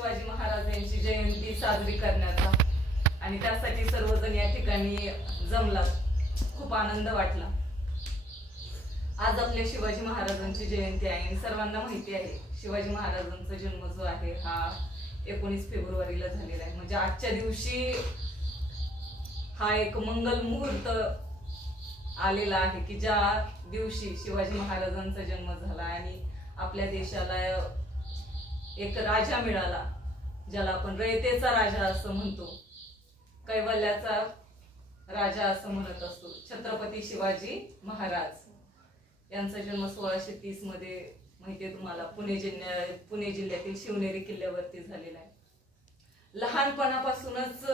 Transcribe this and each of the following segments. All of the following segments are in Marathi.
शिवाजी महाराज यांची जयंती साजरी करण्याचा आणि त्यासाठी सर्वजण या ठिकाणी जमलात। खूप आनंद वाटला। आज आपल्या शिवाजी महाराजांची जयंती आहे आणि सर्वांना माहिती आहे शिवाजी महाराजांचा जन्म जो आहे हा 19 फेब्रुवारीला झालेला आहे। म्हणजे आजच्या दिवशी हा एक मंगल मुहूर्त आलेला आहे की ज्या दिवशी शिवाजी महाराजांचा जन्म झाला आणि आपल्या देशाला एक राजा मिळाला, ज्याला आपण रयतेचा राजा असं म्हणतो, कैवल्याचा राजा असं म्हणत असतो। छत्रपती शिवाजी महाराज यांचा जन्म 1630 मध्ये माहितीये तुम्हाला पुणे जिल्ह्यातील शिवनेरी किल्ल्यावरती झालेला आहे। लहानपणापासूनच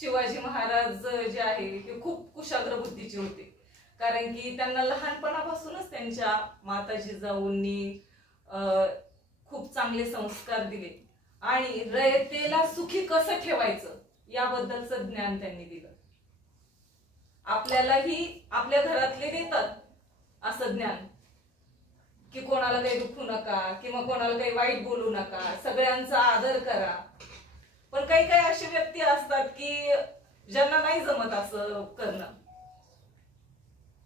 शिवाजी महाराज जे आहे हे खूप कुशाग्र बुद्धीचे होते, कारण की त्यांना लहानपणापासूनच त्यांच्या माता जिजाऊंनी खूप चांगले संस्कार दिले आणि रयतेला सुखी कसं ठेवायचं याबद्दलचं ज्ञान त्यांनी दिलं। आपल्यालाही आपल्या घरातले देतात असं ज्ञान की कोणाला काही दुखू नका किंवा कोणाला काही वाईट बोलू नका, सगळ्यांचा आदर करा। पण काही काही अशी व्यक्ती असतात की ज्यांना नाही जमत असं करणं,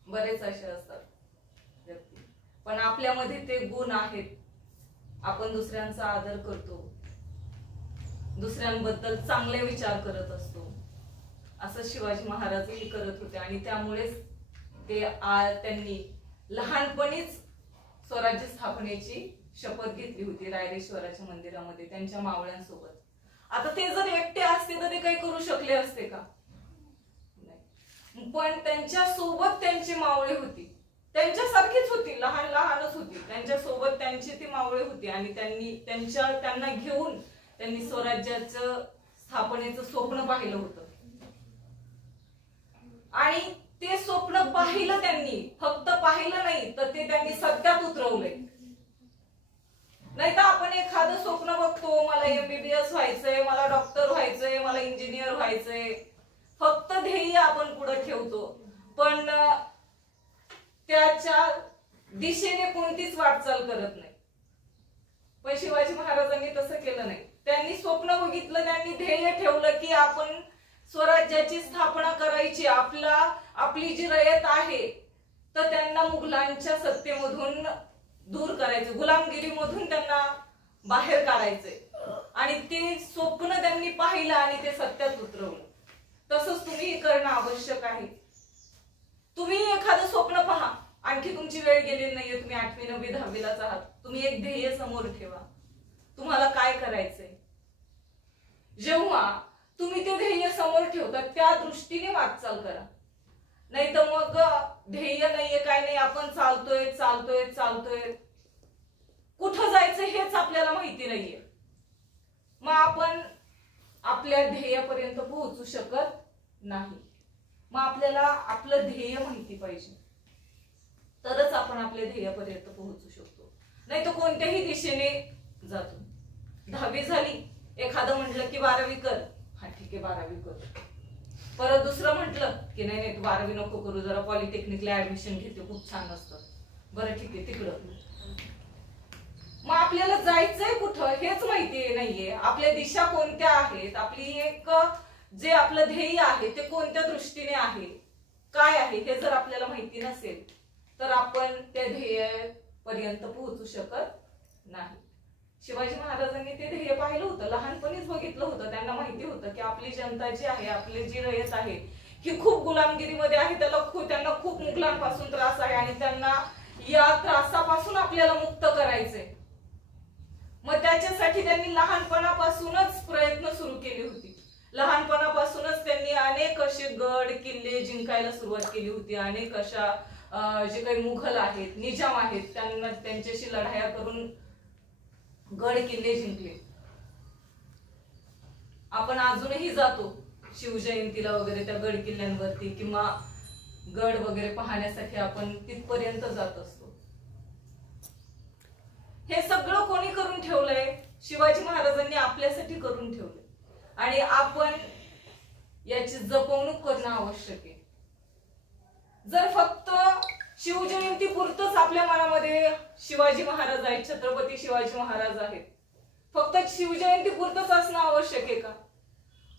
बरेच असे असतात व्यक्ती। पण आपल्यामध्ये ते गुण आहेत, आपण दुसऱ्यांचा आदर करतो, दुसऱ्यांबद्दल चांगले विचार करत असतो, असं शिवाजी महाराजही करत होते। आणि त्यामुळेच त्यांनी लहानपणीच स्वराज्य स्थापनेची शपथ घेतली होती रायरेश्वराच्या मंदिरामध्ये त्यांच्या मावळ्यांसोबत। आता ते जर एकटे असते तर ते काही करू शकले असते का? नाही। पण त्यांच्या सोबत त्यांची मावळे होती, त्यांच्यासारखीच होती, लहान लहानच होती, त्यांच्या सोबत त्यांची ती मावळे होती आणि त्यांना घेऊन त्यांनी स्वराज्याचं स्थापनेचं स्वप्न पाहिलं होतं। आणि ते स्वप्न पाहिलं त्यांनी, फक्त पाहिलं नाही तर ते त्यांनी सत्यात उतरवलंय। नाही तर आपण एखादं स्वप्न बघतो, मला MBBS व्हायचंय, मला डॉक्टर व्हायचंय, मला इंजिनियर व्हायचंय, फक्त ध्येय आपण पुढे ठेवतो, पण त्याच्या दिशेने कोणतीच वाटचाल करत नाही। पण शिवाजी महाराजांनी तसं केलं नाही। त्यांनी स्वप्न बघितलं, त्यांनी ध्येय ठेवलं की आपण स्वराज्याची स्थापना करायची, आपली जी रयत आहे तर त्यांना मुघलांच्या सत्तेमधून दूर करायचं, गुलामगिरीमधून त्यांना बाहेर काढायचंय। आणि ते स्वप्न त्यांनी पाहिलं आणि ते सत्यात उतरवलं। तसंच तुम्ही करणं आवश्यक आहे। तुम्ही एखादं स्वप्न पहा, आणखी तुमची वेळ गेलेली नाहीये, तुम्ही 8वी 9वी 10वीलाच आहात, तुम्ही एक ध्येय समोर ठेवा, तुम्हाला काय करायचंय। जेव्हा तुम्ही ते ध्येय समोर ठेवता त्या दृष्टीने वाटचाल करा, नाही तर मग ध्येय नाहीये, काय नाही, आपण चालतोय चालतोय चालतोय, कुठं जायचं हेच आपल्याला माहिती नाहीये, मग आपण आपल्या ध्येयापर्यंत पोहोचू शकत नाही। मग आपल्याला आपलं ध्येय माहिती पाहिजे, तरच आपण आपल्या ध्येयापर्यंत पोहोचू शकतो, नाही तर कोणत्याही दिशेने जातो। 10वी झाली, एखादं म्हटलं की 12वी कर, हा ठीक आहे 12वी कर, परत दुसरं म्हटलं की नाही नाही 12वी नको करू, जरा पॉलिटेक्निकला ऍडमिशन घेते, खूप छान असतं, बरं ठीक आहे तिकडं। मग आपल्याला जायचंय कुठं हेच माहिती नाहीये, आपल्या दिशा कोणत्या आहेत, आपली एक जे आपलं ध्येय आहे ते कोणत्या दृष्टीने आहे, काय आहे हे जर आपल्याला माहिती नसेल तर आपण त्या ध्येयापर्यंत पोहोचू शकत नाही। शिवाजी महाराजांनी ते ध्येय पाहिलं होतं, लहानपणीच बघितलं होतं, त्यांना माहिती होतं की आपली जनता जी आहे, आपली जी रयत आहे ही खूप गुलामगिरीमध्ये आहे, त्यांना खूप मुघलांपासून त्रास आहे आणि त्यांना या त्रासापासून आपल्याला मुक्त करायचंय। मग त्याच्यासाठी त्यांनी लहानपणापासूनच प्रयत्न सुरू केली होती, लहानपणापासूनच त्यांनी अनेक असे गड किल्ले जिंकायला सुरुवात केली होती, अनेक अशा जे काही मुघल आहेत, निजाम आहेत, त्यांच्याशी लढाया करून गड किल्ले जिंकले। आपण अजूनही जातो शिवजयंतीला वगैरे त्या गड किल्ल्यांवरती किंवा गड वगैरे पाहण्यासाठी आपण तिथपर्यंत जात असतो। हे सगळं कोणी करून ठेवलंय? शिवाजी महाराजांनी आपल्यासाठी करून ठेवलंय आणि आपण याची जपवणूक करणं आवश्यक आहे। जर फक्त शिवजयंती पुरतच आपल्या मनामध्ये शिवाजी महाराज आहेत, छत्रपती शिवाजी महाराज आहेत, फक्त शिवजयंती पुरतच असणं आवश्यक आहे का?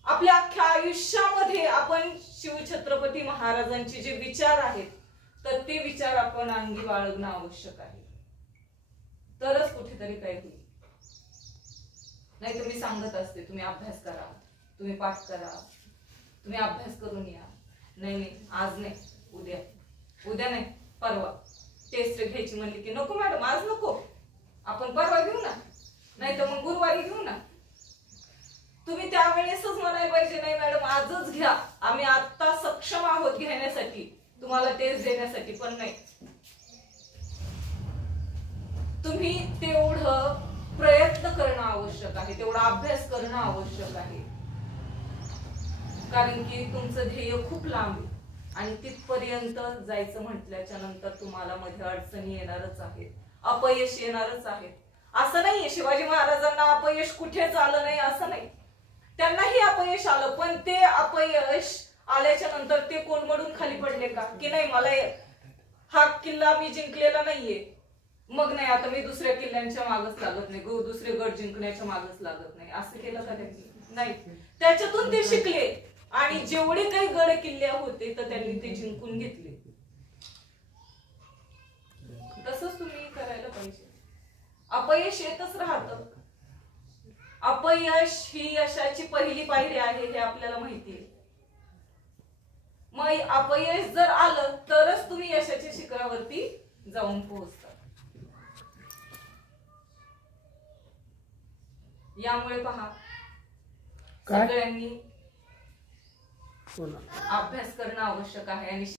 आपल्या अख्ख्या आयुष्यामध्ये आपण शिवछत्रपती महाराजांचे जे विचार आहेत तर ते विचार आपण अंगी बाळगणं आवश्यक आहे, तरच कुठेतरी काही होईल. नाही तुम्ही सांगत असते तुम्ही अभ्यास करा, तुम्ही पाठ करा, तुम्ही अभ्यास करून या. नाही आज नाही, उद्या नाही, परवा टेस्ट घ्यायची म्हणली की नको मॅडम आज नको, आपण परवा घेऊ ना, नाही तर मग गुरुवारी घेऊ ना. तुम्ही त्यावेळेसच म्हणायला पाहिजे नाही मॅडम आजच घ्या, आम्ही आता सक्षम आहोत घेण्यासाठी, तुम्हाला टेस्ट देण्यासाठी. पण नाही, तुम्ही तेवढं प्रयत्न करणं आवश्यक आहे, तेवढा अभ्यास करणं आवश्यक आहे. कारण की तुमचं ध्येय खूप लांब आहे आणि तिथपर्यंत जायचं म्हटल्याच्या नंतर तुम्हाला मध्ये अडचणी येणारच आहेत, अपयश येणारच आहे. असं नाहीये शिवाजी महाराजांना अपयश कुठेच आलं नाही असं नाही, त्यांनाही अपयश आलं. पण ते अपयश आल्याच्या नंतर ते कोलमडून खाली पडले का की नाही मला हा किल्ला मी जिंकलेला नाहीये, मग नाही आता मी दुसऱ्या किल्ल्यांच्या मागच लागत नाही, दुसरे गड जिंकण्याच्या मागच लागत नाही, असं केलं का त्यांनी? नाही. त्याच्यातून ते शिकले आणि जेवढे काही गड किल्ले होते तर त्यांनी ते जिंकून घेतले. तसंच तुम्ही करायला पाहिजे. अपयश येतच राहतं, अपयश ही यशाची पहिली पायरी आहे हे आपल्याला माहिती आहे. मग अपयश जर आलं तरच तुम्ही यशाच्या शिखरावरती जाऊन पोहोचता. यामुळे पहा सगळ्यांनी अभ्यास करणं आवश्यक आहे आणि